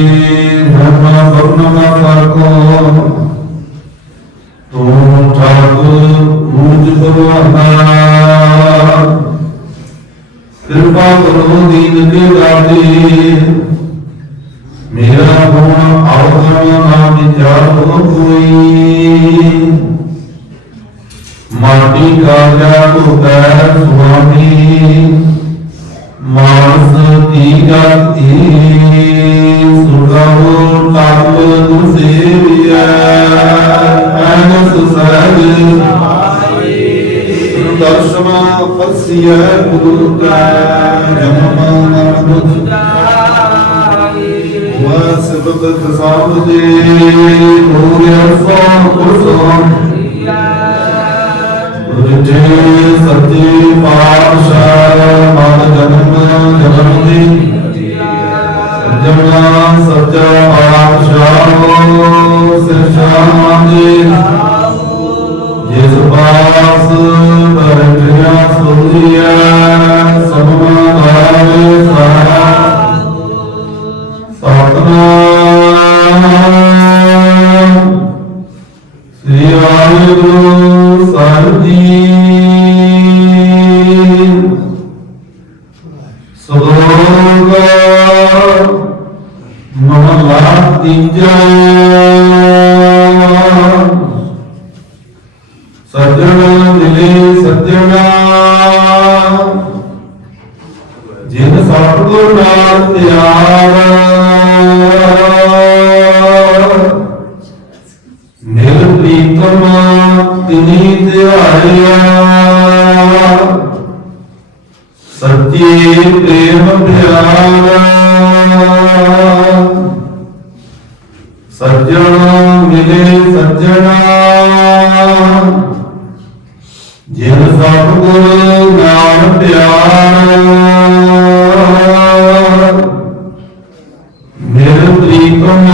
ਉਮਰੀ ਧਰਮਾ ਪਰਮਾ ਕਰਕੋ ਤੂੰ ਠਾਕੁਰ ਮੂਜ ਪਰਵਾਨਾ ਕਿਰਪਾ ਕਰੋ ਦੀਨ ਕੇ ਦਾਤੇ ਮੇਰਾ ਗੁਣ ਆਉਣਾ ਨਾ ਵਿਚਾਰੋ ਕੋਈ ਮਾਟੀ ਕਾਜਾ ਧੋਤੈ ਸੁਆਮੀ ਮਾਨਸ ਕੀ ਗਤੀ ਸੁਰਗਾਵ ਤਾਪ ਦੁਸੇਵਿਆ ਅਨਸ ਸਹਿਜ ਦਰਸ਼ਨਾ ਪਸਿਐ ਗੁਰੂ ਕੈ, ਜਨਮ ਮਰਨ ਵਸਬਤ ਸਾਧ ਦੇ ਹੋਰਿ ਸੋ ਕੁਸਮ ਜੇ ਸੱਚੇ ਪਾਤਸ਼ਾਹ, ਮਨ ਜਨਮ ਜਨਮ ਦੀ ਜਮਨਾ ਸੱਚਾ ਪਾਤਸ਼ਾਹ ਸਿਰਸ਼ਾਂ ਦੇ ਜਿਸ ਪਾਸ ਬਰਤਿਆ ਸੁਧਿਆ ਸਮਮਾਏ ਸਾਰਾ ਸਤਨਾਮ। ਸ੍ਰੀ ਵਾਹਿਗੁਰੂ ਸਾਹਿਬ ਜੀ ਮਿਲੇ ਸੱਜਣਾ ਜਿਨ ਸਤਿਗੁਰ ਨਾਲ ਪਿਆਰ ਮਿਲ ਪ੍ਰੀਤਮ ਤਿਨੀ ਧਿਆਇਆ। ਸੱਚੇ ਪ੍ਰੇਮ ਪਿਆਰ ਸੱਜਣ ਮਿਲੇ ਸੱਜਣਾ। ਸਤਿਗੁਰ ਨਾਲ ਪਿਆਰ ਮੇਰੇ ਪ੍ਰੀਤਮ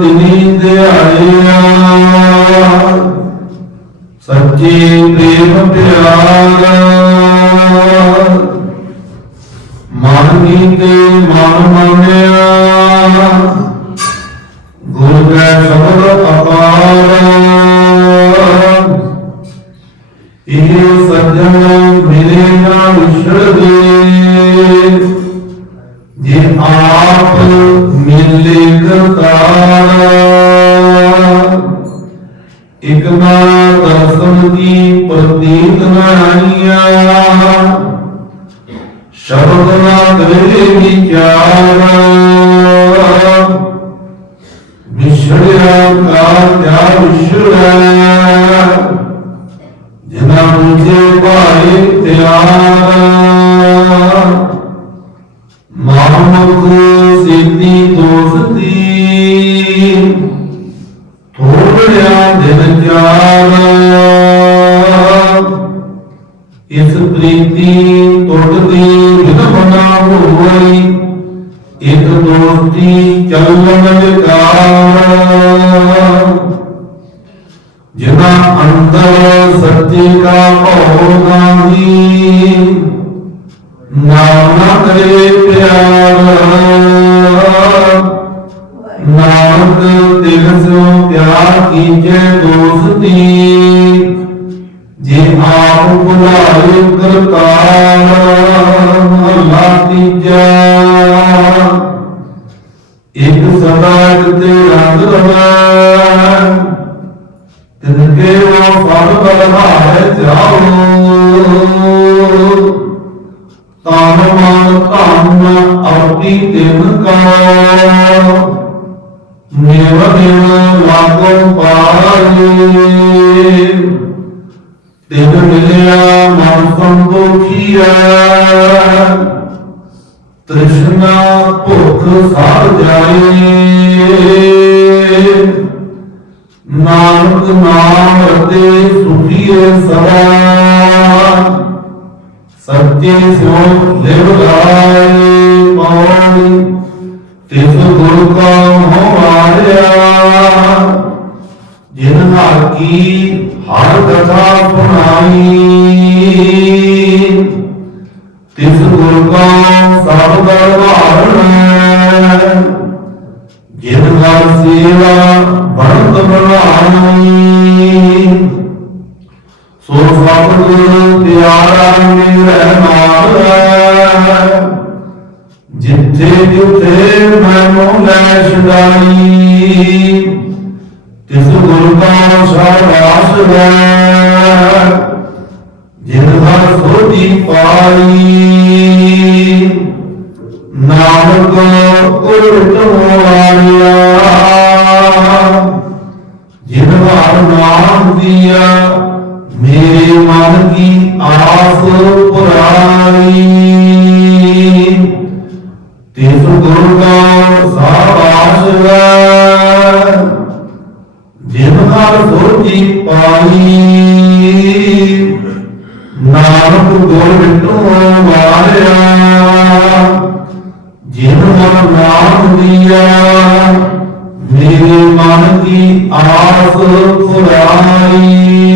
ਤਿਨੀ ਧਿਆਇਆ ਸੱਚੇ ਪ੍ਰੇਮ ਪਿਆਰ। ਮਨ ਕੀਤੇ ਮਨ ਮੰਨਿਆ। ਵਿਚਾਰ ਵਿਛੜਿਆ ਕਾ ਕਿਆ ਵਿਛੜਿਆ ਜਿਨਾ ਮੁਝੇ ਤਿਆਰ। ਮਾਨੁਖ ਸਿੱਧੀ ਦੋਸਤੀ। ਥੋੜਿਆ ਦਿਨ ਚਾਰ ਇਸ ਪ੍ਰੀਤੀ ਟੁੱਟਦੀ ਬਿਨ ਹੋਈ। ਇਕ ਦੋਸਤੀ ਚੱਲਣ ਵਿਕਾਰ। ਜਿਨਾ ਅੰਦਰ ਸੱਚੇ ਕਾ ਭਉ ਨਾਹੀ। ਨਾਮ ਨਾ ਕਰੇ ਪਿਆਰ। ਨਾਨਕ ਤਿਲ ਸੋ ਪਿਆਰ ਕੀਜੇ ਦੋਸਤੀ। ਜੇ ਆਪ ਭੁਲਾਏ ਕਰਤਾਰ ਮਹਲਾ ਤੀਜਾ ਇਕ ਸਦਾ ਤੇ ਰੰਗ ਰਹਾ ਤਿਨਕੇ ਉਹ ਫਲ ਬਲਹਾਰੇ ਜਾਓ। ਤਾਨ ਮਨ ਧਨ ਆਪੀ ਤਿਨ ਕਾ ਨਿਵ ਨਿਵ ਲਾਗੋ ਪਾਏ। ਤਿਨ ਮਿਲਿਆ ਮਨ ਸੰਤੋਖੀਆ ਤ੍ਰਿਸ਼ਨਾ ਭੁਖ ਸਾਰ ਜਾਏ। ਨਾਨਕ ਨਾਮ ਰਤੇ ਸੁਖੀਏ ਸਦਾ। ਸੱਚੇ ਸਿਉ ਲਿਵ ਲਾਏ ਪੌੜੀ ਤਿਸ ਗੁਰ ਕਾ ਮੋਹ ਜਿਨ ਹਰ ਕੀ ਹਰ ਕਥਾ ਸੁਣਾਈ ਸੋ ਸਤਿਗੁਰ ਪਿਆਰਾ ਮੇਰੇ ਜਿੱਥੇ ਜਿੱਥੇ ਮੈਨੂੰ ਲੈ ਛਡਾਈ ਤਿਸ ਗੁਰ ਕਾ ਸ਼ਾਬਾਸ਼ ਹੈ ਜਿਨ ਹਰ ਸੋਧੀ ਪਾਈ ਨਾਨਕ ਉਲਟ ਵਾਲਿਆ ਜਿਨ ਹਰ ਨਾਮ ਦਿਆ ਮੇਰੇ ਆਸ ਪੁਰਾਈ ਤਿਸ ਗੁਰ ਕਾ ਸਾਬਾਸ਼ ਜਿਨ ਹਰ ਸੋਚੀ ਪਾਈ। ਨਾਨਕ ਗੁਰ ਵਿਟੋ ਵਾਰਿਆ। ਜਿਨ ਹਰ ਨਾਮ ਦੀਆ। ਮੇਰੇ ਮਨ ਕੀ ਆਸ ਪੁਰਾਣੀ